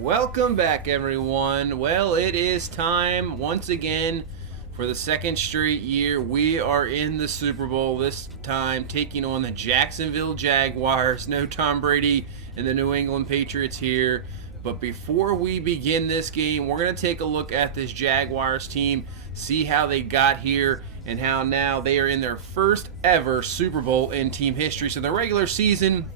Welcome back, everyone. Well, it is time once again for the second straight year. We are in the Super Bowl, this time taking on the Jacksonville Jaguars. No Tom Brady and the New England Patriots here. But before we begin this game, we're going to take a look at this Jaguars team, see how they got here, and how now they are in their first ever Super Bowl in team history. So the regular season,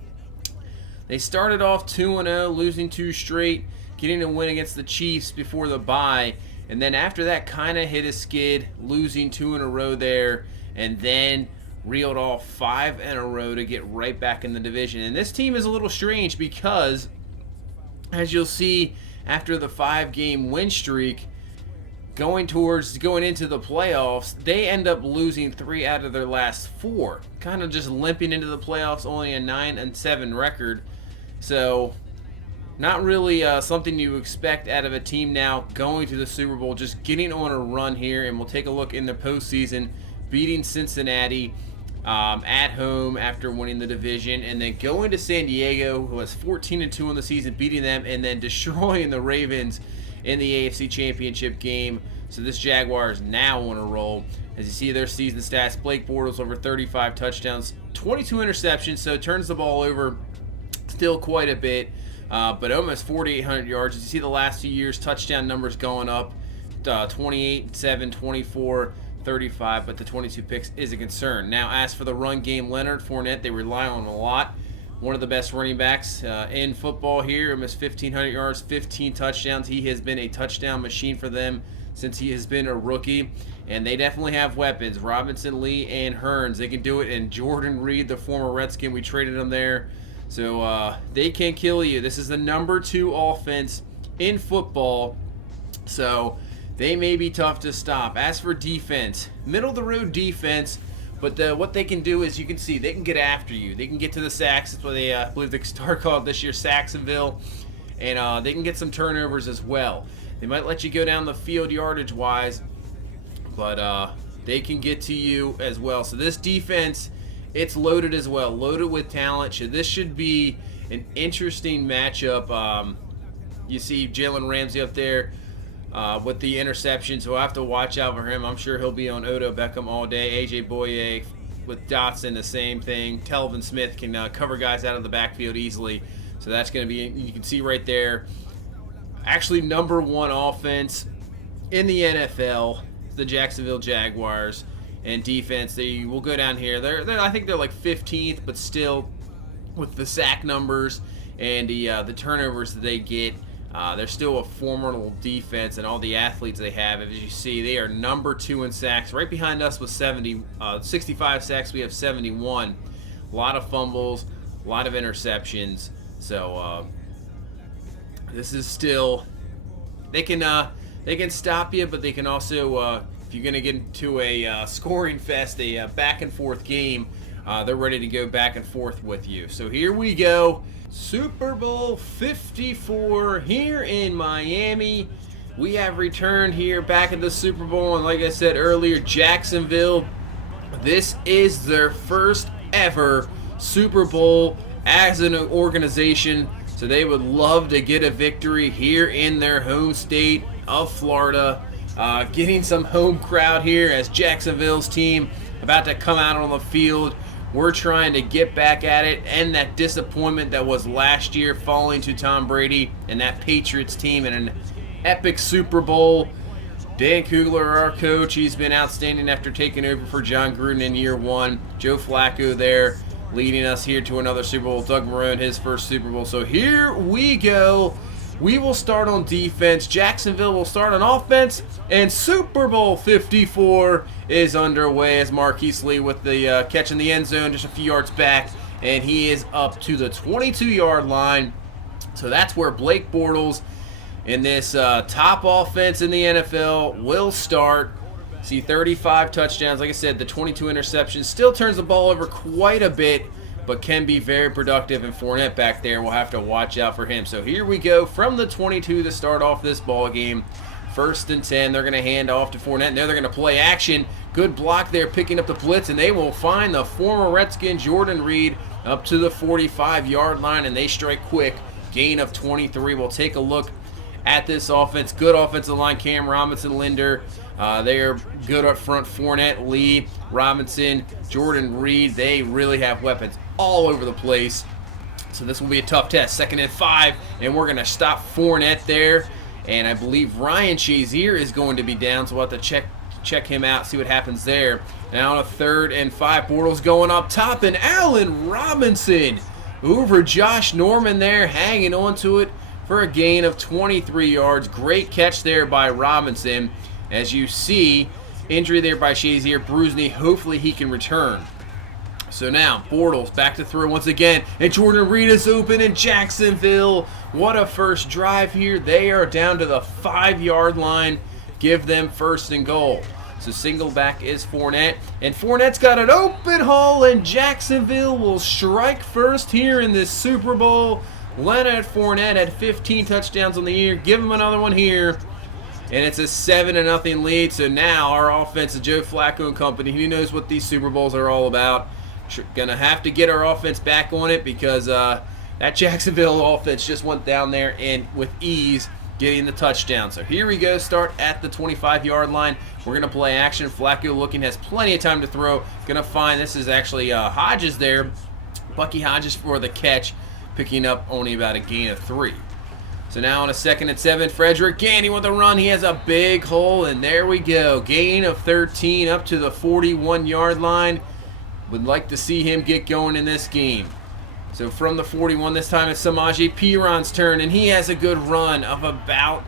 they started off 2-0, losing two straight, getting a win against the Chiefs before the bye, and then after that kind of hit a skid, losing two in a row there, and then reeled off five in a row to get right back in the division. And this team is a little strange because, as you'll see after the 5-game win streak, going into the playoffs, they end up losing 3 out of their last 4, kind of just limping into the playoffs, only a 9-7 record. So not really something you expect out of a team now going to the Super Bowl, just getting on a run here. And we'll take a look in the postseason, beating Cincinnati at home after winning the division, and then going to San Diego, who was 14-2 in the season, beating them, and then destroying the Ravens in the AFC Championship game. So this Jaguars now on a roll. As you see their season stats, Blake Bortles over 35 touchdowns, 22 interceptions, so turns the ball over still quite a bit, but almost 4,800 yards. As you see the last few years, touchdown numbers going up, 28, 7, 24, 35, but the 22 picks is a concern. Now, as for the run game, Leonard Fournette, they rely on a lot. One of the best running backs in football here, almost 1,500 yards, 15 touchdowns. He has been a touchdown machine for them since he has been a rookie, and they definitely have weapons. Robinson, Lee, and Hurns, they can do it, and Jordan Reed, the former Redskin, we traded him there. So they can kill you. This is the number 2 offense in football, so they may be tough to stop. As for defense, middle-of-the-road defense, but what they can do is, you can see, they can get after you. They can get to the sacks. That's what they, I believe the star called this year, Sacksonville. And they can get some turnovers as well. They might let you go down the field yardage-wise, but they can get to you as well. So this defense, it's loaded as well, loaded with talent. So this should be an interesting matchup. You see Jalen Ramsey up there with the interception, so we'll have to watch out for him. I'm sure he'll be on Odo Beckham all day. AJ Boye with Dotson, the same thing. Telvin Smith can cover guys out of the backfield easily, so that's going to be, you can see right there, actually number 1 offense in the NFL, the Jacksonville Jaguars. And defense, they will go down here. I think they're like 15th, but still, with the sack numbers and the turnovers that they get, they're still a formidable defense, and all the athletes they have. As you see, they are number 2 in sacks. Right behind us with 65 sacks, we have 71. A lot of fumbles, a lot of interceptions. So this is still, they can stop you, but they can also, if you're going to get into a scoring fest, a back and forth game, they're ready to go back and forth with you. So here we go. Super Bowl 54 here in Miami. We have returned here back at the Super Bowl, and like I said earlier, Jacksonville, this is their first ever Super Bowl as an organization, so they would love to get a victory here in their home state of Florida. Getting some home crowd here as Jacksonville's team about to come out on the field. We're trying to get back at it, and that disappointment that was last year falling to Tom Brady and that Patriots team in an epic Super Bowl. Dan Kugler, our coach, he's been outstanding after taking over for John Gruden in year 1. Joe Flacco there leading us here to another Super Bowl. Doug Marrone, his first Super Bowl. So here we go. We will start on defense. Jacksonville will start on offense. And Super Bowl 54 is underway as Marquise Lee with the catch in the end zone just a few yards back. And he is up to the 22-yard line. So that's where Blake Bortles in this top offense in the NFL will start. See 35 touchdowns. Like I said, the 22 interceptions. Still turns the ball over quite a bit, but can be very productive, and Fournette back there, we'll have to watch out for him. So here we go from the 22 to start off this ball game. 1st and 10, they're going to hand off to Fournette. Now they're going to play action. Good block there, picking up the blitz, and they will find the former Redskin Jordan Reed up to the 45-yard line, and they strike quick. gain of 23. We'll take a look at this offense. Good offensive line. Cam Robinson, Linder. They are good up front. Fournette, Lee, Robinson, Jordan Reed. They really have weapons all over the place. So this will be a tough test. 2nd and 5, and we're going to stop Fournette there. And I believe Ryan Shazier is going to be down, so we'll have to check him out, see what happens there. Now on a 3rd and 5, Bortles going up top, and Allen Robinson over Josh Norman there, hanging on to it for a gain of 23 yards. Great catch there by Robinson. As you see, injury there by Shazier, bruised knee. Hopefully he can return. So now, Bortles back to throw once again, and Jordan Reed is open in Jacksonville. What a first drive here. They are down to the 5-yard line. Give them 1st and goal. So single back is Fournette, and Fournette's got an open hole, and Jacksonville will strike first here in this Super Bowl. Leonard Fournette had 15 touchdowns on the year. Give him another one here. And it's a 7-0 lead. So now our offense is Joe Flacco and company. He knows what these Super Bowls are all about. Gonna have to get our offense back on it because that Jacksonville offense just went down there and with ease getting the touchdown. So here we go, start at the 25-yard line. We're gonna play action. Flacco looking, has plenty of time to throw. Gonna find, this is actually Hodges there. Bucky Hodges for the catch, picking up only about a gain of 3. So now on a 2nd and 7, Frederick Gandy with a run. He has a big hole, and there we go. Gain of 13 up to the 41-yard line. Would like to see him get going in this game. So from the 41, this time it's Samaje Perine turn, and he has a good run of about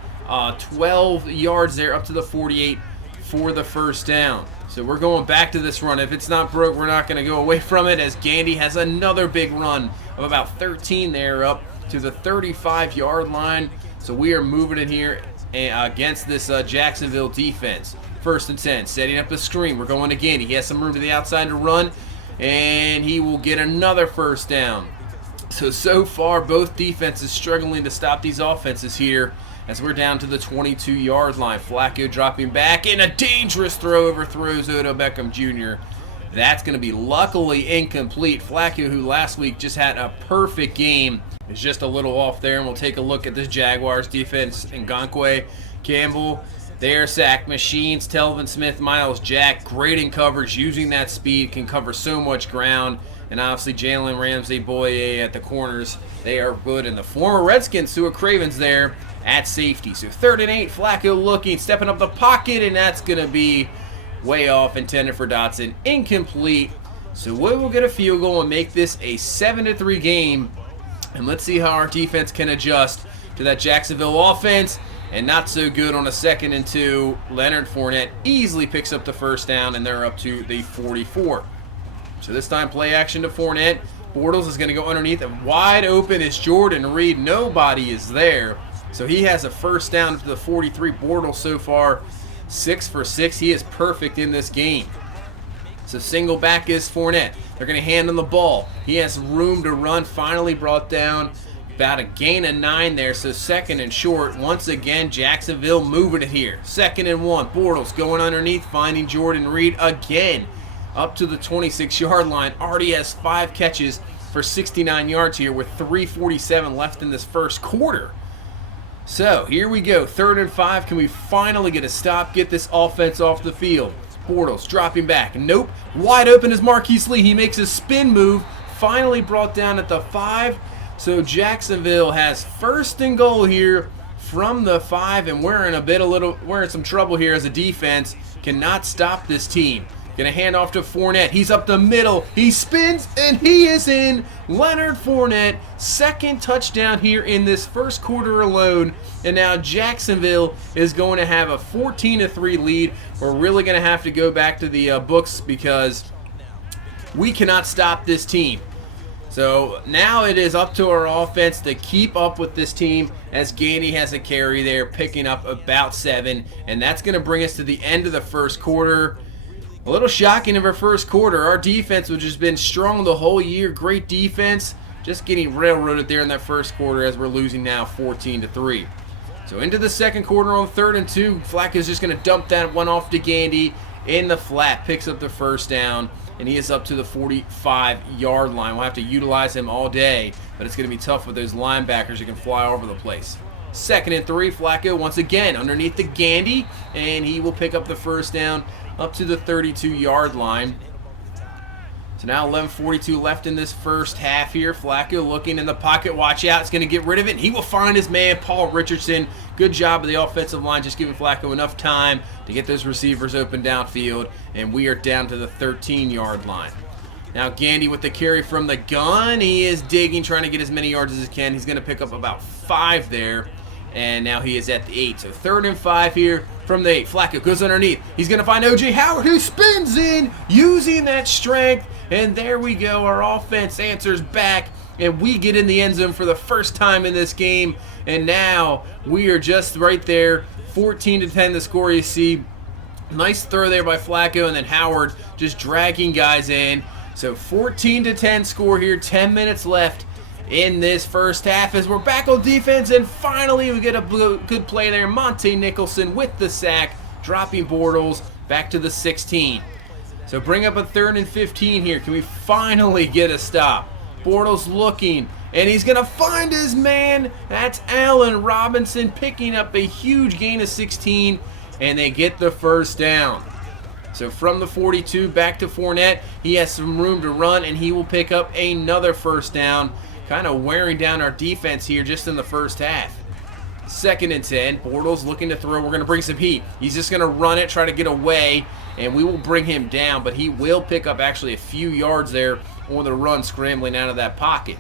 12 yards there up to the 48 for the 1st down. So we're going back to this run. If it's not broke, we're not going to go away from it, as Gandy has another big run of about 13 there up to the 35-yard line. So we are moving it here against this Jacksonville defense. 1st and 10, setting up the screen. We're going to Gandy. He has some room to the outside to run, and he will get another 1st down. So far, both defenses struggling to stop these offenses here as we're down to the 22-yard line. Flacco dropping back, and a dangerous throw overthrows Odell Beckham Jr. That's going to be luckily incomplete. Flacco, who last week just had a perfect game, is just a little off there, and we'll take a look at this Jaguars defense. Ngakoue, Campbell, they're sack machines. Telvin Smith, Miles Jack, great in coverage, using that speed, can cover so much ground. And obviously Jalen Ramsey, Boye at the corners, they are good. And the former Redskins, Sua Cravens there at safety. So 3rd and 8, Flacco looking, stepping up the pocket, and that's going to be way off, intended for Dotson. Incomplete. So we will get a field goal and make this a 7-3 game. And let's see how our defense can adjust to that Jacksonville offense. And not so good on a 2nd and 2. Leonard Fournette easily picks up the 1st down, and they're up to the 44. So this time, play action to Fournette. Bortles is going to go underneath, and wide open is Jordan Reed. Nobody is there. So he has a 1st down up to the 43. Bortles so far 6 for 6. He is perfect in this game. So single back is Fournette. They're going to hand him the ball. He has room to run. Finally brought down. About a gain of 9 there, so 2nd and short. Once again, Jacksonville moving it here. 2nd and 1. Bortles going underneath, finding Jordan Reed again. Up to the 26-yard line. Already has 5 catches for 69 yards here with 3:47 left in this 1st quarter. So here we go. 3rd and 5. Can we finally get a stop, get this offense off the field? Bortles dropping back. Nope. Wide open is Marquise Lee. He makes a spin move. Finally brought down at the 5. So Jacksonville has 1st and goal here from the 5, and we're in some trouble here as a defense. Cannot stop this team. Gonna hand off to Fournette. He's up the middle. He spins, and he is in. Leonard Fournette, 2nd touchdown here in this 1st quarter alone. And now Jacksonville is going to have a 14-3 lead. We're really gonna have to go back to the books because we cannot stop this team. So now it is up to our offense to keep up with this team, as Gandy has a carry there, picking up about 7. And that's going to bring us to the end of the 1st quarter. A little shocking of our 1st quarter. Our defense, which has been strong the whole year, great defense, just getting railroaded there in that 1st quarter as we're losing now 14-3. So into the 2nd quarter on 3rd and 2, Flacco's just going to dump that one off to Gandy in the flat, picks up the 1st down. and he is up to the 45-yard line. We'll have to utilize him all day, but it's going to be tough with those linebackers who can fly all over the place. 2nd and 3, Flacco once again underneath the Gandy, and he will pick up the first down up to the 32-yard line. So now 11:42 left in this first half here. Flacco looking in the pocket. Watch out. It's going to get rid of it. And he will find his man, Paul Richardson. Good job of the offensive line, just giving Flacco enough time to get those receivers open downfield. And we are down to the 13-yard line. Now Gandy with the carry from the gun. He is digging, trying to get as many yards as he can. He's going to pick up about 5 there. And now he is at the 8. So 3rd and 5 here from the 8. Flacco goes underneath. He's going to find O.J. Howard, who spins in using that strength. And there we go. Our offense answers back. And we get in the end zone for the first time in this game. And now we are just right there. 14-10 the score, you see. Nice throw there by Flacco. And then Howard just dragging guys in. So 14-10 score here. 10 minutes left in this first half as we're back on defense, and finally we get a good play there. Monte Nicholson with the sack, dropping Bortles back to the 16. So bring up a 3rd and 15 here. Can we finally get a stop? Bortles looking, and he's going to find his man. That's Allen Robinson picking up a huge gain of 16, and they get the first down. So from the 42 back to Fournette, he has some room to run, and he will pick up another first down. Kind of wearing down our defense here just in the first half. 2nd and 10. Bortles looking to throw. We're going to bring some heat. He's just going to run it, try to get away, and we will bring him down. But he will pick up actually a few yards there on the run, scrambling out of that pocket.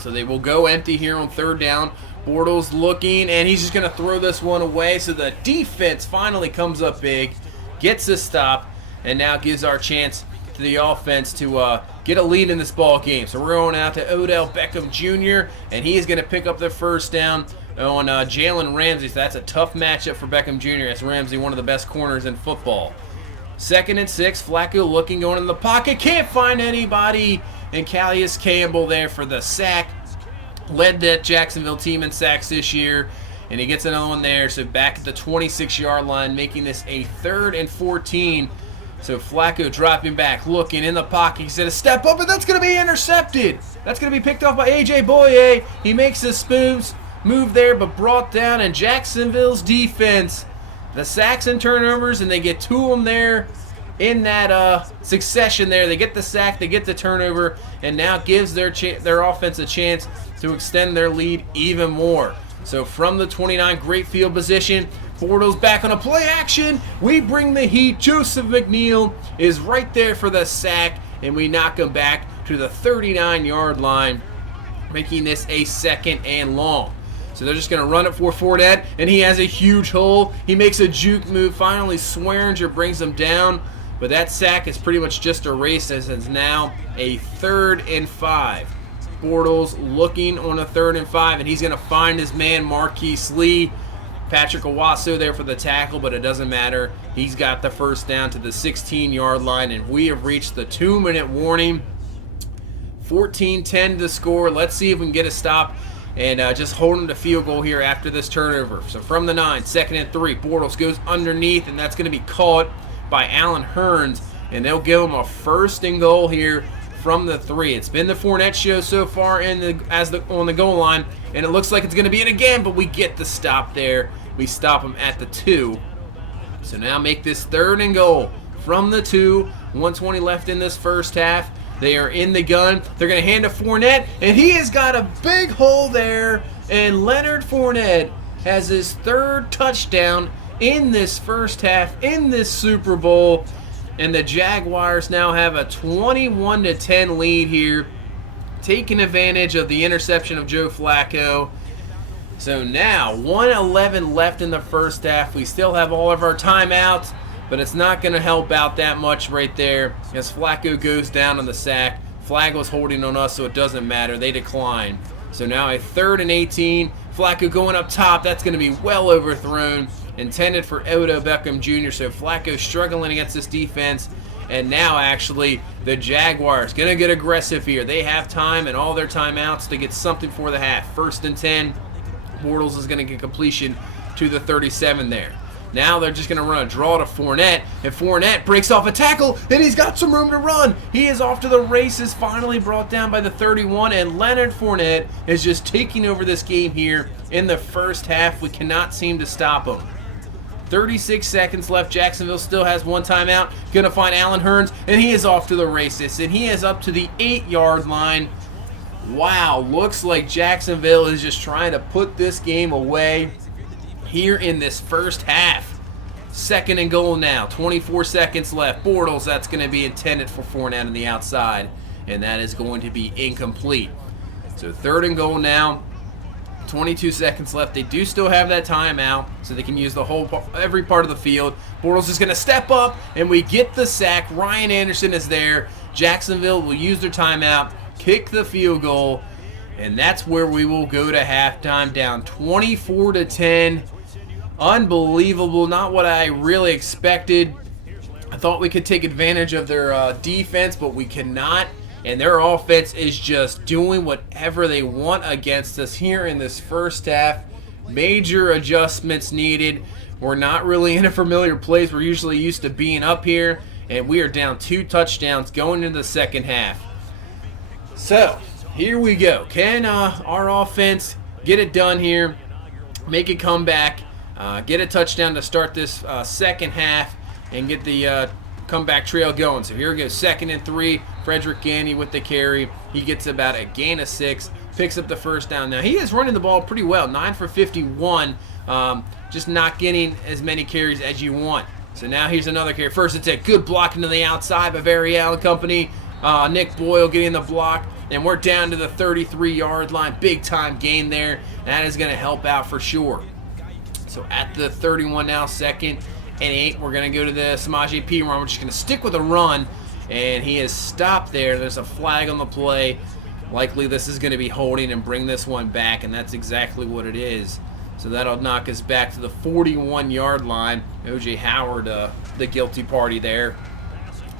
So they will go empty here on 3rd down. Bortles looking, and he's just going to throw this one away. So the defense finally comes up big, gets a stop, and now gives our chance to the offense to get a lead in this ball game. So we're going out to Odell Beckham Jr., and he is going to pick up the first down on Jalen Ramsey. So that's a tough matchup for Beckham Jr. That's Ramsey, one of the best corners in football. 2nd and 6, Flacco looking, going in the pocket, can't find anybody, and Calais Campbell there for the sack. Led that Jacksonville team in sacks this year, and he gets another one there. So back at the 26-yard line, making this a 3rd and 14. So Flacco dropping back, looking in the pocket. He's going to step up, and that's going to be intercepted. That's going to be picked off by A.J. Boye. He makes a spoons move there, but brought down. And Jacksonville's defense, the sacks and turnovers, and they get 2 of them there in that succession there. They get the sack, they get the turnover, and now gives their offense a chance to extend their lead even more. So from the 29, great field position. Bortles back on a play action. We bring the heat. Joseph McNeil is right there for the sack, and we knock him back to the 39-yard line, making this a 2nd and long. So they're just going to run it for Fournette, and he has a huge hole. He makes a juke move. Finally, Swearinger brings him down, but that sack is pretty much just erased as it's now a 3rd and 5. Bortles looking on a 3rd and 5, and he's going to find his man, Marquise Lee. Patrick Owasso there for the tackle, but it doesn't matter. He's got the first down to the 16-yard line, and we have reached the 2-minute warning. 14-10 to score. Let's see if we can get a stop and just hold him to field goal here after this turnover. So from the 9, 2nd and 3, Bortles goes underneath, and that's going to be caught by Alan Hurns, and they'll give him a 1st and goal here from the 3. It's been the Fournette show so far on the goal line, and it looks like it's going to be it again, but we get the stop there. We stop him at the 2. So now make this 3rd and goal from the 2. 120 left in this first half. They are in the gun. They're going to hand to Fournette, and he has got a big hole there, and Leonard Fournette has his 3rd touchdown in this first half in this Super Bowl, and the Jaguars now have a 21-10 lead here, taking advantage of the interception of Joe Flacco. So now 1:11 left in the first half. We still have all of our timeouts, but it's not going to help out that much right there as Flacco goes down on the sack. Flag was holding on us, so it doesn't matter. They decline. So now a 3rd and 18. Flacco going up top. That's going to be well overthrown. Intended for Odell Beckham Jr. So Flacco struggling against this defense. And now actually the Jaguars going to get aggressive here. They have time and all their timeouts to get something for the half. 1st and 10. Bortles is going to get completion to the 37 there. Now they're just going to run a draw to Fournette, and Fournette breaks off a tackle, and he's got some room to run. He is off to the races, finally brought down by the 31, and Leonard Fournette is just taking over this game here in the first half. We cannot seem to stop him. 36 seconds left. Jacksonville still has one timeout. Going to find Allen Hurns, and he is off to the races, and he is up to the 8-yard line. Wow, looks like Jacksonville is just trying to put this game away here in this first half. 2nd and goal now. 24 seconds left. Bortles, that's going to be intended for Fournette on the outside, and that is going to be incomplete. So 3rd and goal now. 22 seconds left. They do still have that timeout, so they can use every part of the field. Bortles is going to step up, and we get the sack. Ryan Anderson is there. Jacksonville will use their timeout, kick the field goal, and that's where we will go to halftime, down 24-10. Unbelievable. Not what I really expected. I thought we could take advantage of their defense, but we cannot. And their offense is just doing whatever they want against us here in this first half. Major adjustments needed. We're not really in a familiar place. We're usually used to being up here. And we are down 2 touchdowns going into the second half. So, here we go. Can our offense get it done here? Make a comeback. Get a touchdown to start this second half and get the comeback trail going. So here we go, 2nd and 3. Frederick Gandy with the carry. He gets about a gain of 6, picks up the first down. Now he is running the ball pretty well, 9 for 51, just not getting as many carries as you want. So now here's another carry. First and 10, good blocking to the outside by Barry Allen Company. Nick Boyle getting the block, and we're down to the 33-yard line. Big time gain there. That is going to help out for sure. So at the 31 now, 2nd and 8. We're going to go to the Samaje P run. We're just going to stick with a run, and he is stopped there. There's a flag on the play. Likely this is going to be holding and bring this one back, and that's exactly what it is. So that'll knock us back to the 41-yard line. O.J. Howard, the guilty party there.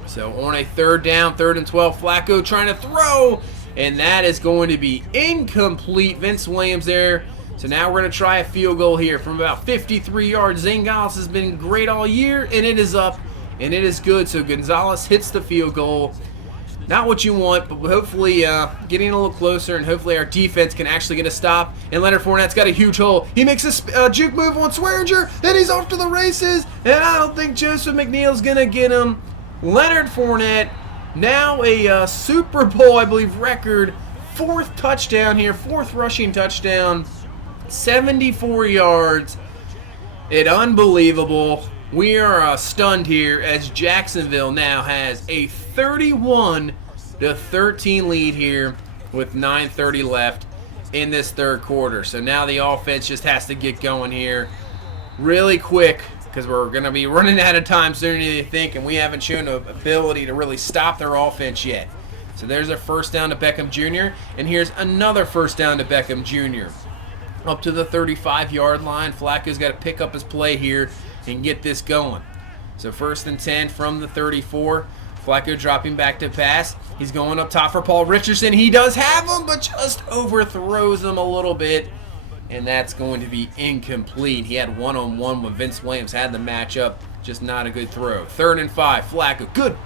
So on a 3rd down, 3rd and 12, Flacco trying to throw, and that is going to be incomplete. Vince Williams there. So now we're going to try a field goal here from about 53 yards. Zane Gonzalez has been great all year, and it is up, and it is good. So Gonzalez hits the field goal. Not what you want, but hopefully getting a little closer, and hopefully our defense can actually get a stop. And Leonard Fournette's got a huge hole. He makes a juke move on Swearinger, and he's off to the races. And I don't think Joseph McNeil's going to get him. Leonard Fournette, now a Super Bowl, I believe, record 4th touchdown here, 4th rushing touchdown, 74 yards. It's unbelievable. We are stunned here as Jacksonville now has a 31-13 lead here with 9:30 left in this 3rd quarter. So now the offense just has to get going here really quick, because we're going to be running out of time sooner than you think, and we haven't shown the ability to really stop their offense yet. So there's a 1st down to Beckham Jr., and here's another 1st down to Beckham Jr. Up to the 35-yard line. Flacco's got to pick up his play here and get this going. So 1st and 10 from the 34. Flacco dropping back to pass. He's going up top for Paul Richardson. He does have him, but just overthrows him a little bit. And that's going to be incomplete. He had one-on-one when Vince Williams had the matchup. Just not a good throw. 3rd and 5. Flacco. Good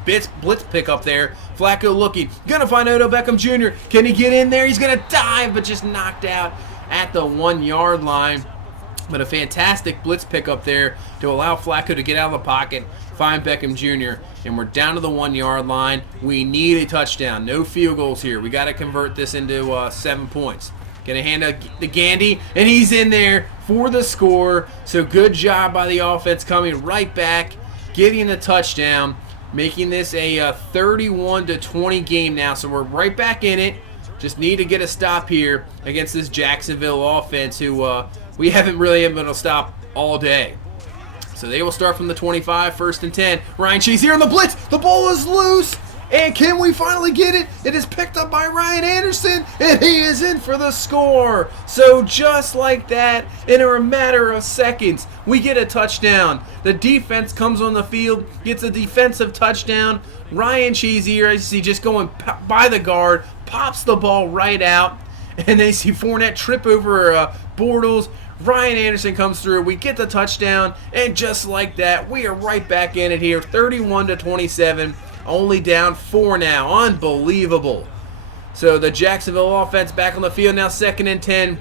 blitz pick up there. Flacco looking. Going to find Odell Beckham Jr. Can he get in there? He's going to dive, but just knocked out at the 1-yard line. But a fantastic blitz pick up there to allow Flacco to get out of the pocket, find Beckham Jr., and we're down to the 1-yard line. We need a touchdown. No field goals here. We got to convert this into 7 points. Gonna hand it to Gandy, and he's in there for the score. So good job by the offense coming right back, getting the touchdown, making this a 31-20 game now. So we're right back in it. Just need to get a stop here against this Jacksonville offense, who we haven't really been able to stop all day. So they will start from the 25, 1st and 10. Ryan Chase here on the blitz. The ball is loose. And can we finally get it? It is picked up by Ryan Anderson, and he is in for the score. So just like that, in a matter of seconds, we get a touchdown. The defense comes on the field, gets a defensive touchdown. Ryan Chase here, as you see, just going by the guard, pops the ball right out. And then you see Fournette trip over Bortles, Ryan Anderson comes through. We get the touchdown, and just like that, we are right back in it here. 31-27, only down 4 now. Unbelievable. So the Jacksonville offense back on the field now, 2nd and 10.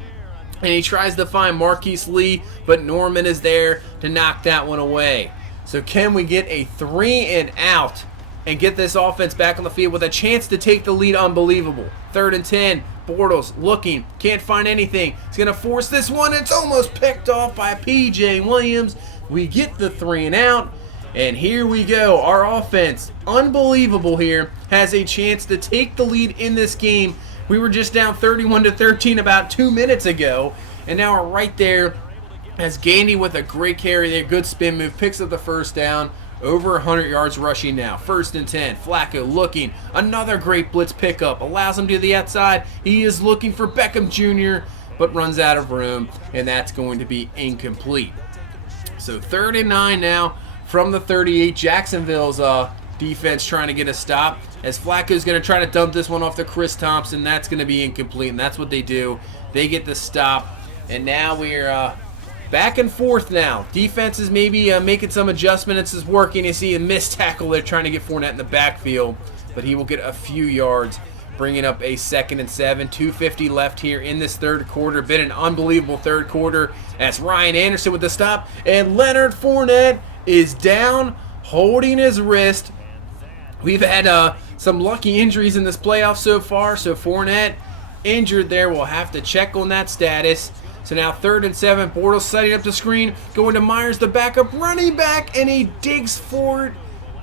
And he tries to find Marquise Lee, but Norman is there to knock that one away. So can we get a 3 and out and get this offense back on the field with a chance to take the lead? Unbelievable. 3rd and 10. Bortles looking, can't find anything. He's going to force this one. It's almost picked off by P.J. Williams. We get the 3 and out. And here we go. Our offense, unbelievable here, has a chance to take the lead in this game. We were just down 31-13 about 2 minutes ago, and now we're right there as Gandy with a great carry there, good spin move, picks up the first down, over 100 yards rushing now. 1st and 10, Flacco looking, another great blitz pickup, allows him to the outside. He is looking for Beckham Jr., but runs out of room, and that's going to be incomplete. So 3rd and 9 now from the 38. Jacksonville's defense trying to get a stop as Flacco's going to try to dump this one off to Chris Thompson. That's going to be incomplete, and that's what they do. They get the stop, and now we're back and forth now. Defense is maybe making some adjustments. It's working. You see a missed tackle there trying to get Fournette in the backfield, but he will get a few yards, bringing up a 2nd and 7. 2:50 left here in this 3rd quarter. Been an unbelievable 3rd quarter as Ryan Anderson with the stop, and Leonard Fournette is down, holding his wrist. We've had some lucky injuries in this playoff so far, so Fournette injured there. We'll have to check on that status. So now 3rd and 7, Bortles setting up the screen, going to Myers, the backup running back, and he digs for it,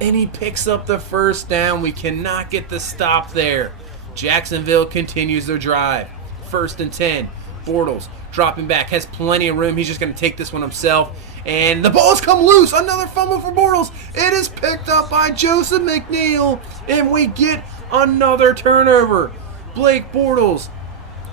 and he picks up the first down. We cannot get the stop there. Jacksonville continues their drive. 1st and 10, Bortles dropping back, has plenty of room. He's just going to take this one himself. And the ball's come loose. Another fumble for Bortles. It is picked up by Joseph McNeil. And we get another turnover. Blake Bortles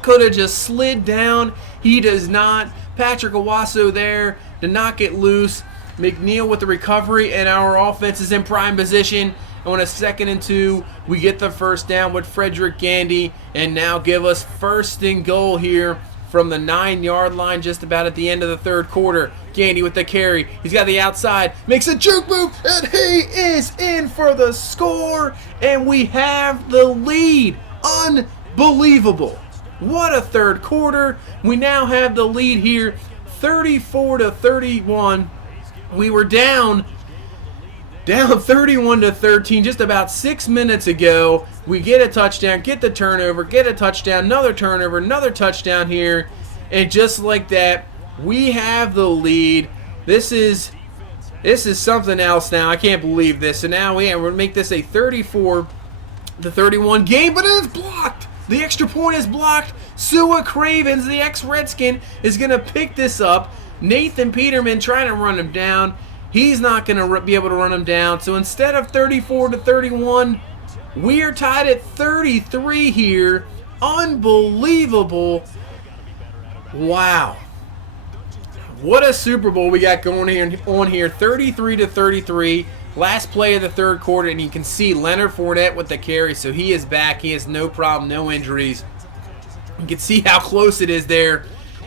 could have just slid down. He does not. Patrick Owasso there to knock it loose. McNeil with the recovery, and our offense is in prime position. On a 2nd and 2, we get the first down with Frederick Gandy. And now give us 1st and goal here from the 9-yard line, just about at the end of the 3rd quarter. Gandy with the carry. He's got the outside. Makes a juke move, and he is in for the score. And we have the lead. Unbelievable. What a 3rd quarter. We now have the lead here, 34-31. We were down 31-13 just about 6 minutes ago. We get a touchdown, get the turnover, get a touchdown, another turnover, another touchdown here, and just like that, we have the lead. This is something else now. I can't believe this. So now we're going to make this a 34-31 game, but it is blocked. The extra point is blocked. Sua Cravens, the ex-Redskin, is going to pick this up. Nathan Peterman trying to run him down. He's not going to be able to run him down. So instead of 34-31, we are tied at 33 here. Unbelievable. Wow. What a Super Bowl we got going on here. 33-33. Last play of the 3rd quarter, and you can see Leonard Fournette with the carry. So he is back. He has no problem, no injuries. You can see how close it is there.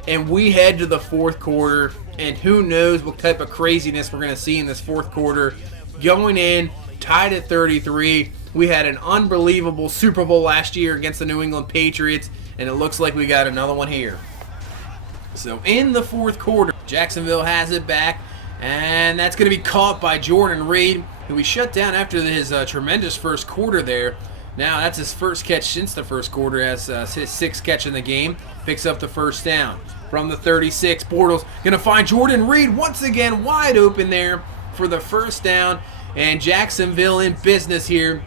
And we head to the 4th quarter, and who knows what type of craziness we're going to see in this 4th quarter. Going in, tied at 33. We had an unbelievable Super Bowl last year against the New England Patriots, and it looks like we got another one here. So in the 4th quarter, Jacksonville has it back, and that's going to be caught by Jordan Reed, who we shut down after his tremendous 1st quarter there. Now that's his first catch since the 1st quarter, as his 6th catch in the game. Picks up the first down from the 36. Bortles going to find Jordan Reed once again wide open there for the first down. And Jacksonville in business here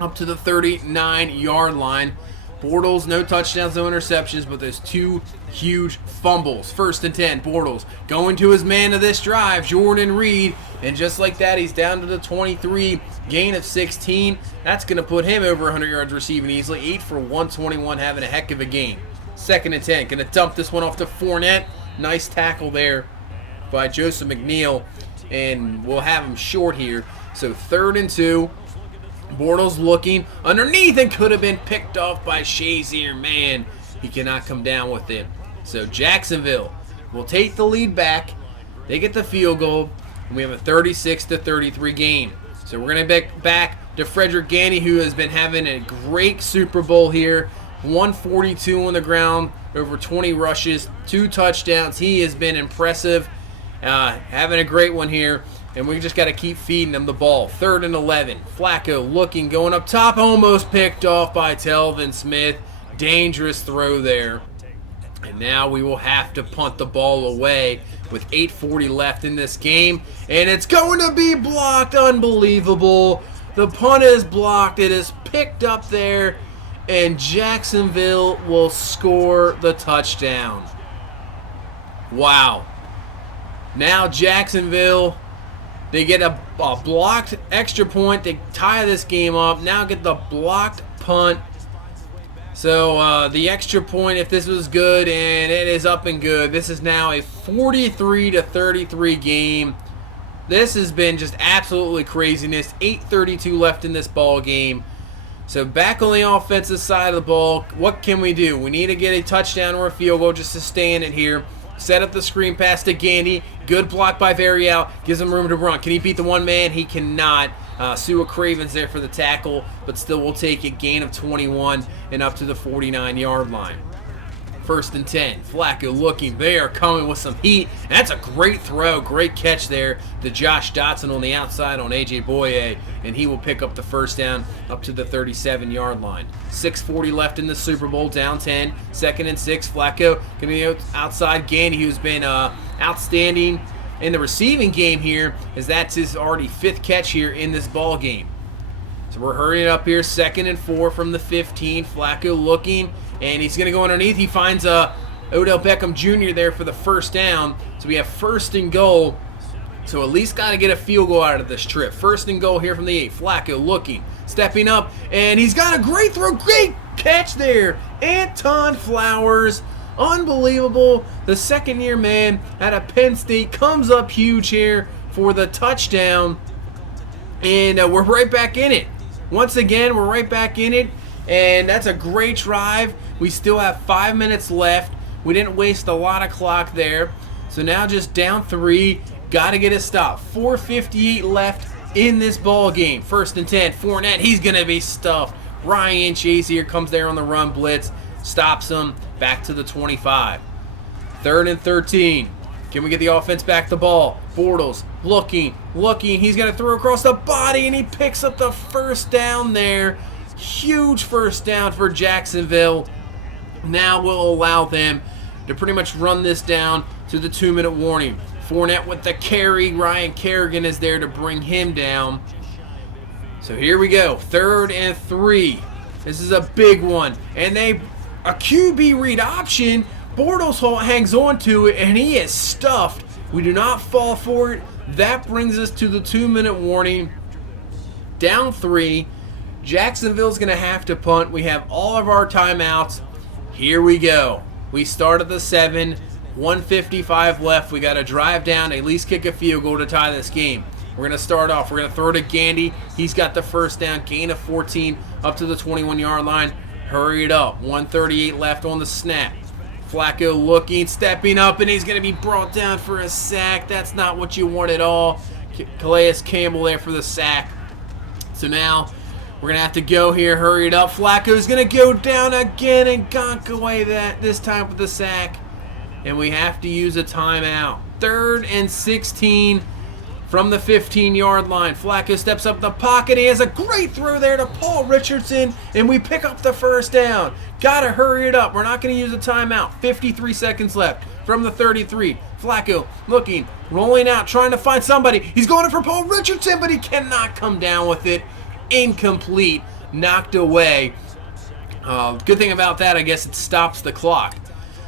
up to the 39-yard line. Bortles, no touchdowns, no interceptions, but there's 2 huge fumbles. 1st and 10, Bortles going to his man of this drive, Jordan Reed. And just like that, he's down to the 23, gain of 16. That's going to put him over 100 yards receiving easily. 8 for 121, having a heck of a game. 2nd and 10, going to dump this one off to Fournette. Nice tackle there by Joseph McNeil, and we'll have him short here. So 3rd and 2, Bortles looking underneath and could have been picked off by Shazier. Man, he cannot come down with it. So Jacksonville We'll take the lead back. They get the field goal, and we have a 36-33 game. So we're going to back to Frederick Gandy, who has been having a great Super Bowl here. 142 on the ground, over 20 rushes, 2 touchdowns. He has been impressive, having a great one here. And we just got to keep feeding him the ball. 3rd and 11. Flacco looking, going up top, almost picked off by Telvin Smith. Dangerous throw there. And now we will have to punt the ball away with 8:40 left in this game. And it's going to be blocked. Unbelievable. The punt is blocked. It is picked up there. And Jacksonville will score the touchdown. Wow. Now Jacksonville, they get a blocked extra point. They tie this game up. Now get the blocked punt. So the extra point, if this was good, and it is up and good, this is now a 43-33 game. This has been just absolutely craziness. 8:32 left in this ball game. So back on the offensive side of the ball, what can we do? We need to get a touchdown or a field goal just to stay in it here. Set up the screen pass to Gandy. Good block by Varial. Gives him room to run. Can he beat the one man? He cannot. Sua Craven's there for the tackle, but still will take a gain of 21 and up to the 49-yard line. 1st and 10. Flacco looking. They are coming with some heat. And that's a great throw. Great catch there to Josh Dotson on the outside on A.J. Boye, and he will pick up the first down up to the 37-yard line. 6:40 left in the Super Bowl, down 10. 2nd and 6. Flacco going to be outside Gandy, who's been outstanding in the receiving game here, as that's his already 5th catch here in this ball game. So we're hurrying up here. 2nd and 4 from the 15. Flacco looking, and he's going to go underneath. He finds Odell Beckham Jr. there for the first down. So we have 1st and goal. So at least got to get a field goal out of this trip. 1st and goal here from the 8. Flacco looking, stepping up, and he's got a great throw. Great catch there. Anton Flowers. Unbelievable. The 2nd-year man out of Penn State comes up huge here for the touchdown. And we're right back in it. Once again, we're right back in it. And that's a great drive. We still have 5 minutes left. We didn't waste a lot of clock there. So now just down 3. Got to get a stop. 4:58 left in this ball game. 1st and 10. Fournette, he's going to be stuffed. Ryan Chase here comes there on the run blitz. Stops him. Back to the 25. 3rd and 13. Can we get the offense back the ball? Bortles looking. He's going to throw across the body, and he picks up the first down there. Huge first down for Jacksonville. Now we'll allow them to pretty much run this down to the 2-minute warning. Fournette with the carry. Ryan Kerrigan is there to bring him down. So here we go. 3rd and 3. This is a big one. And a QB read option. Bortles hangs on to it, and he is stuffed. We do not fall for it. That brings us to the 2-minute warning. Down 3. Jacksonville's going to have to punt. We have all of our timeouts. Here we go. We start at the 7. 1:55 left. We got to drive down, at least kick a field goal to tie this game. We're going to start off. We're going to throw to Gandy. He's got the first down. Gain of 14 up to the 21-yard line. Hurry it up. 1:38 left on the snap. Flacco looking, stepping up, and he's going to be brought down for a sack. That's not what you want at all. Calais Campbell there for the sack. So now we're going to have to go here. Hurry it up. Flacco's going to go down again and gonk away this time with the sack. And we have to use a timeout. 3rd and 16 from the 15-yard line. Flacco steps up the pocket. He has a great throw there to Paul Richardson, and we pick up the first down. Gotta hurry it up. We're not going to use a timeout. 53 seconds left from the 33. Flacco looking, rolling out, trying to find somebody. He's going for Paul Richardson, but he cannot come down with it. Incomplete. Knocked away. Good thing about that, I guess it stops the clock.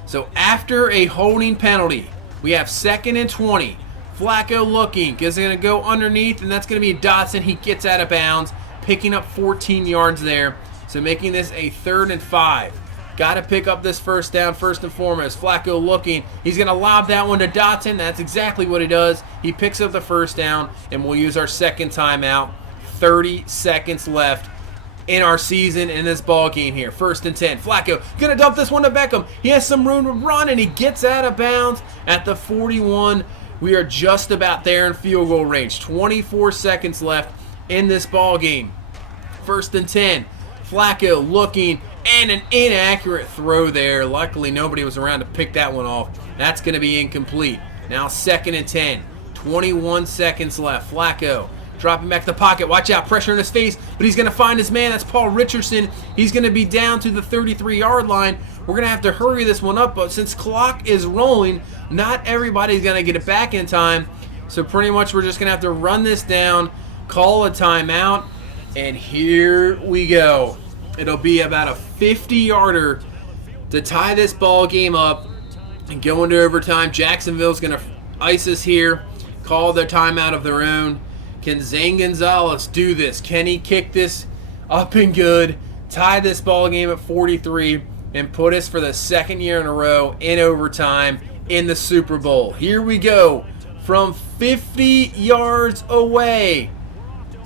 So after a holding penalty, we have 2nd and 20. Flacco looking, is going to go underneath, and that's going to be Dotson. He gets out of bounds, picking up 14 yards there. So making this a 3rd and 5. Got to pick up this first down first and foremost. Flacco looking. He's going to lob that one to Dotson. That's exactly what he does. He picks up the first down, and we'll use our second timeout. 30 seconds left in our season in this ball game here. 1st and 10. Flacco gonna dump this one to Beckham. He has some room to run, and he gets out of bounds at the 41. We are just about there in field goal range. 24 seconds left in this ball game. 1st and 10. Flacco looking, and an inaccurate throw there. Luckily, nobody was around to pick that one off. That's going to be incomplete. Now 2nd and 10. 21 seconds left. Flacco dropping back the pocket. Watch out. Pressure in his face. But he's going to find his man. That's Paul Richardson. He's going to be down to the 33-yard line. We're going to have to hurry this one up. But since clock is rolling, not everybody's going to get it back in time. So pretty much we're just going to have to run this down, call a timeout, and here we go. It'll be about a 50-yarder to tie this ball game up and go into overtime. Jacksonville's going to ice us here, call their timeout of their own. Can Zane Gonzalez do this? Can he kick this up and good, tie this ball game at 43, and put us for the 2nd year in a row in overtime in the Super Bowl? Here we go from 50 yards away.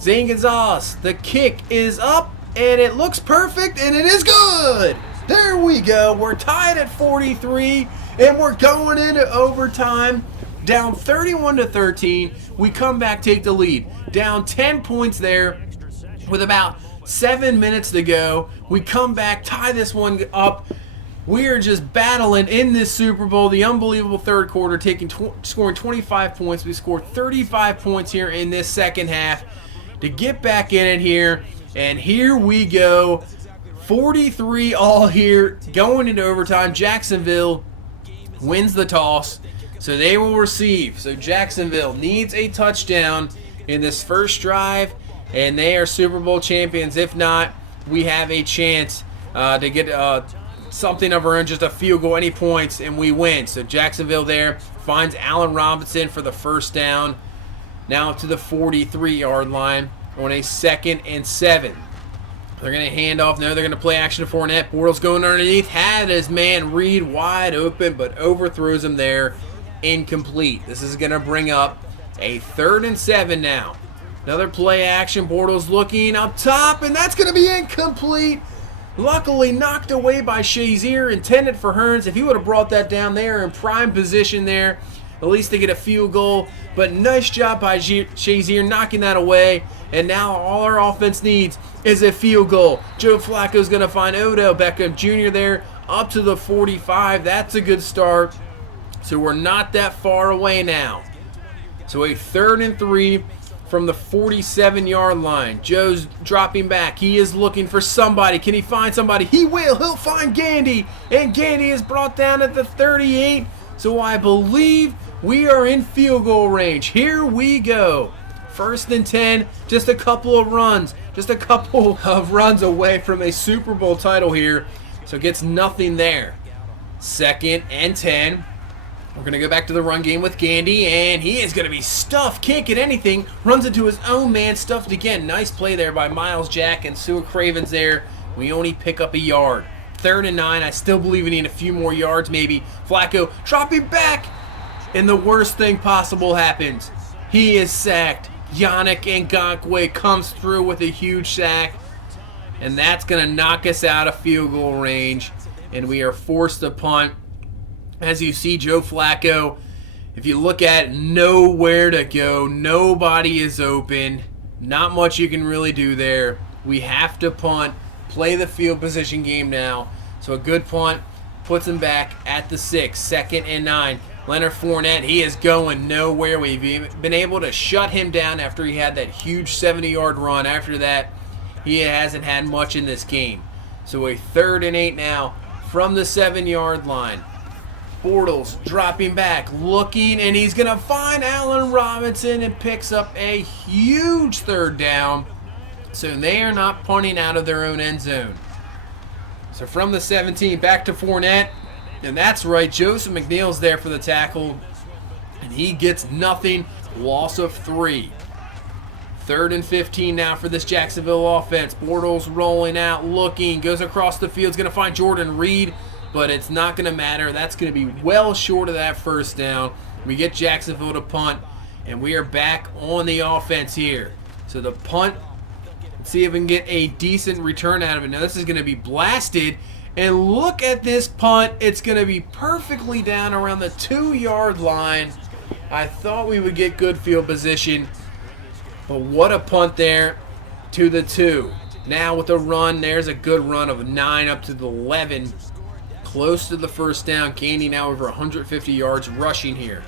Zane Gonzalez, the kick is up, and it looks perfect, and it is good. There we go. We're tied at 43, and we're going into overtime. Down 31-13. We come back, take the lead. Down 10 points there with about 7 minutes to go. We come back, tie this one up. We are just battling in this Super Bowl. The unbelievable 3rd quarter, scoring 25 points. We scored 35 points here in this 2nd half to get back in it here. And here we go. 43 all here, going into overtime. Jacksonville wins the toss, so they will receive. So Jacksonville needs a touchdown in this first drive, and they are Super Bowl champions. If not, we have a chance to get something of our own, just a field goal, any points, and we win. So Jacksonville there finds Allen Robinson for the 1st down. Now up to the 43-yard line on a 2nd and 7. They're going to hand off. No, they're going to play action to Fournette. Bortles going underneath. Had his man Reed wide open, but overthrows him there. Incomplete. This is going to bring up a 3rd and 7 now. Another play action. Bortles looking up top, and that's going to be incomplete. Luckily knocked away by Shazier, intended for Hurns. If he would have brought that down there in prime position there, at least to get a field goal. But nice job by Shazier knocking that away. And now all our offense needs is a field goal. Joe Flacco's going to find Odell Beckham Jr. there up to the 45. That's a good start. So we're not that far away now. So a 3rd and 3 from the 47-yard line. Joe's dropping back. He is looking for somebody. Can he find somebody? He will. He'll find Gandy. And Gandy is brought down at the 38. So I believe we are in field goal range. Here we go. 1st and 10. Just a couple of runs. Just a couple of runs away from a Super Bowl title here. So gets nothing there. 2nd and 10. We're going to go back to the run game with Gandy, and he is going to be stuffed. Can't get anything. Runs into his own man, stuffed again. Nice play there by Miles Jack and Sua Cravens there. We only pick up a yard. 3rd and 9. I still believe we need a few more yards maybe. Flacco dropping back, and the worst thing possible happens. He is sacked. Yannick Ngakoue comes through with a huge sack, and that's going to knock us out of field goal range, and we are forced to punt. As you see, Joe Flacco, if you look at it, nowhere to go. Nobody is open. Not much you can really do there. We have to punt, play the field position game now. So a good punt puts him back at the 6, 2nd and 9. Leonard Fournette, he is going nowhere. We've been able to shut him down after he had that huge 70-yard run. After that, he hasn't had much in this game. So a 3rd and 8 now from the 7-yard line. Bortles dropping back, looking, and he's going to find Allen Robinson and picks up a huge 3rd down. So they are not punting out of their own end zone. So from the 17, back to Fournette. And that's right, Joseph McNeil's there for the tackle. And he gets nothing, loss of 3. 3rd and 15 now for this Jacksonville offense. Bortles rolling out, looking, goes across the field, is going to find Jordan Reed. But it's not going to matter. That's going to be well short of that 1st down. We get Jacksonville to punt, and we are back on the offense here. So the punt See if we can get a decent return out of it. Now this is going to be blasted. And look at this punt. It's going to be perfectly down around the 2-yard line. I thought we would get good field position. But what a punt there to the 2. Now with the run, there's a good run of 9 up to the 11. Close to the first down. Gandy now over 150 yards rushing here.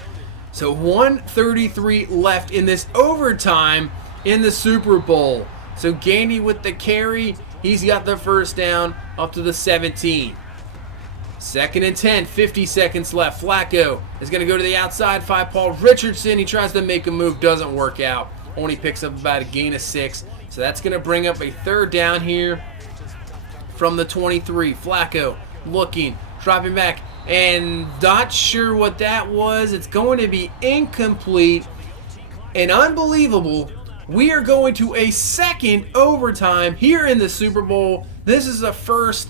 So 1:33 left in this overtime in the Super Bowl. So Gandy with the carry. He's got the first down up to the 17. 2nd and 10, 50 seconds left. Flacco is going to go to the outside. 5 Paul Richardson. He tries to make a move. Doesn't work out. Only picks up about a gain of 6. So that's going to bring up a 3rd down here from the 23. Flacco looking, dropping back, and not sure what that was. It's going to be incomplete. And unbelievable, we are going to a 2nd overtime here in the Super Bowl. This is the first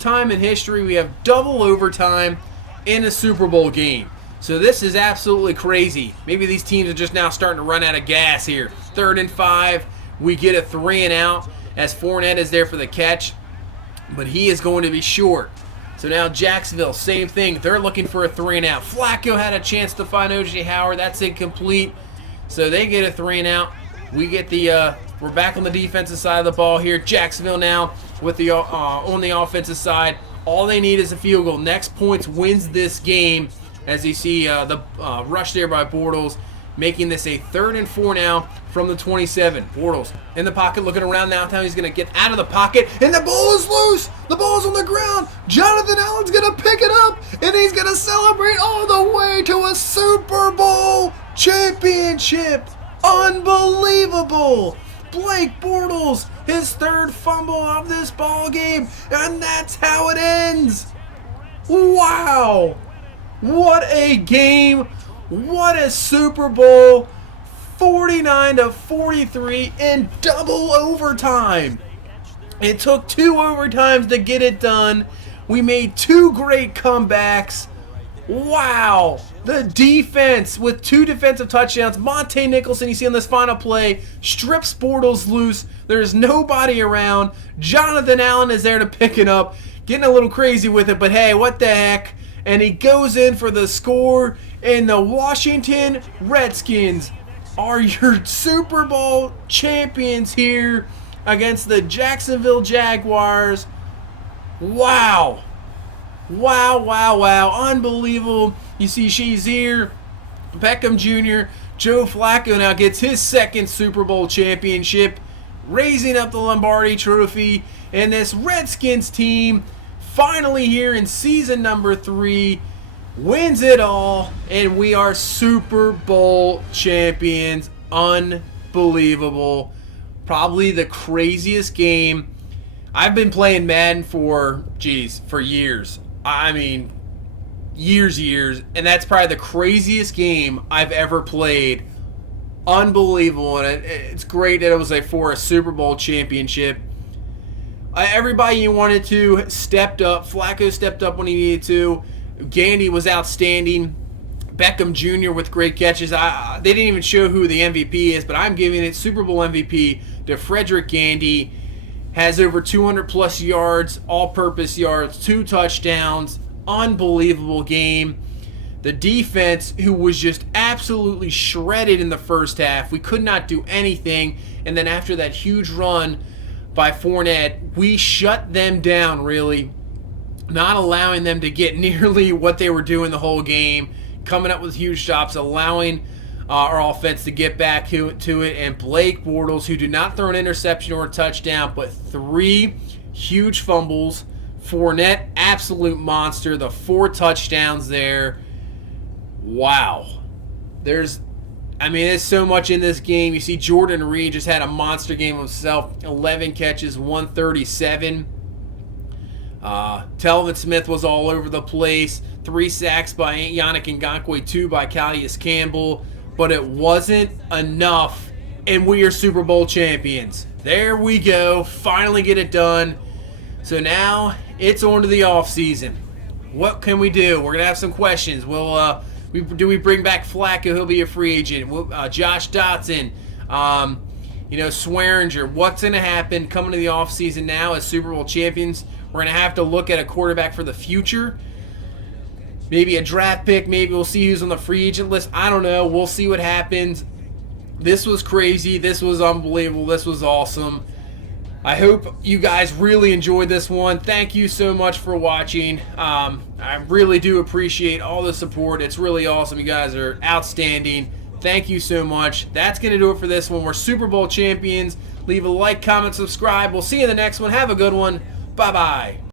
time in history we have double overtime in a Super Bowl game. So this is absolutely crazy. Maybe these teams are just now starting to run out of gas here. 3rd and 5. We get a 3 and out as Fournette is there for the catch, but he is going to be short. So now Jacksonville, same thing. They're looking for a 3 and out. Flacco had a chance to find O.J. Howard. That's incomplete. So they get a 3 and out. We get the we're back on the defensive side of the ball here. Jacksonville now with the on the offensive side. All they need is a field goal. Next points wins this game. As you see the rush there by Bortles, making this a 3rd and 4 now from the 27. Bortles in the pocket, looking around now. He's going to get out of the pocket, and the ball is loose. The ball's on the ground. Jonathan Allen's going to pick it up, and he's going to celebrate all the way to a Super Bowl championship. Unbelievable. Blake Bortles, his 3rd fumble of this ball game, and that's how it ends. Wow. What a game. What a Super Bowl. 49-43 in double overtime. It took 2 overtimes to get it done. We made 2 great comebacks. Wow. The defense with 2 defensive touchdowns. Monte Nicholson, you see on this final play, strips Bortles loose. There's nobody around. Jonathan Allen is there to pick it up. Getting a little crazy with it, but hey, what the heck. And he goes in for the score, and the Washington Redskins are your Super Bowl champions here against the Jacksonville Jaguars. Wow. Wow, wow, wow. Unbelievable. You see Shazier, Beckham Jr., Joe Flacco now gets his 2nd Super Bowl championship, raising up the Lombardi Trophy, and this Redskins team finally here in season number 3 wins it all, and we are Super Bowl champions. Unbelievable. Probably the craziest game. I've been playing Madden for years. I mean, years, and that's probably the craziest game I've ever played. Unbelievable, and it's great that it was for a Super Bowl championship. Everybody you wanted to stepped up. Flacco stepped up when he needed to. Gandy was outstanding. Beckham Jr. with great catches. They didn't even show who the MVP is, but I'm giving it Super Bowl MVP to Frederick Gandy. Has over 200 plus yards, all-purpose yards, 2 touchdowns. Unbelievable game. The defense, who was just absolutely shredded in the first half. We could not do anything. And then after that huge run by Fournette, we shut them down, really, not allowing them to get nearly what they were doing the whole game, coming up with huge stops, allowing our offense to get back to it, and Blake Bortles, who did not throw an interception or a touchdown, but 3 huge fumbles. Fournette, absolute monster, the 4 touchdowns there. Wow. There's so much in this game. You see Jordan Reed just had a monster game himself. 11 catches, 137. Telvin Smith was all over the place. 3 sacks by Yannick Ngakoue, 2 by Calais Campbell. But it wasn't enough, and we are Super Bowl champions. There we go. Finally get it done. So now it's on to the offseason. What can we do? We're going to have some questions. Do we bring back Flacco? He'll be a free agent. Josh Dotson. Swearinger, what's going to happen coming to the offseason now as Super Bowl champions? We're going to have to look at a quarterback for the future. Maybe a draft pick. Maybe we'll see who's on the free agent list. I don't know. We'll see what happens. This was crazy. This was unbelievable. This was awesome. I hope you guys really enjoyed this one. Thank you so much for watching. I really do appreciate all the support. It's really awesome. You guys are outstanding. Thank you so much. That's going to do it for this one. We're Super Bowl champions. Leave a like, comment, subscribe. We'll see you in the next one. Have a good one. Bye-bye.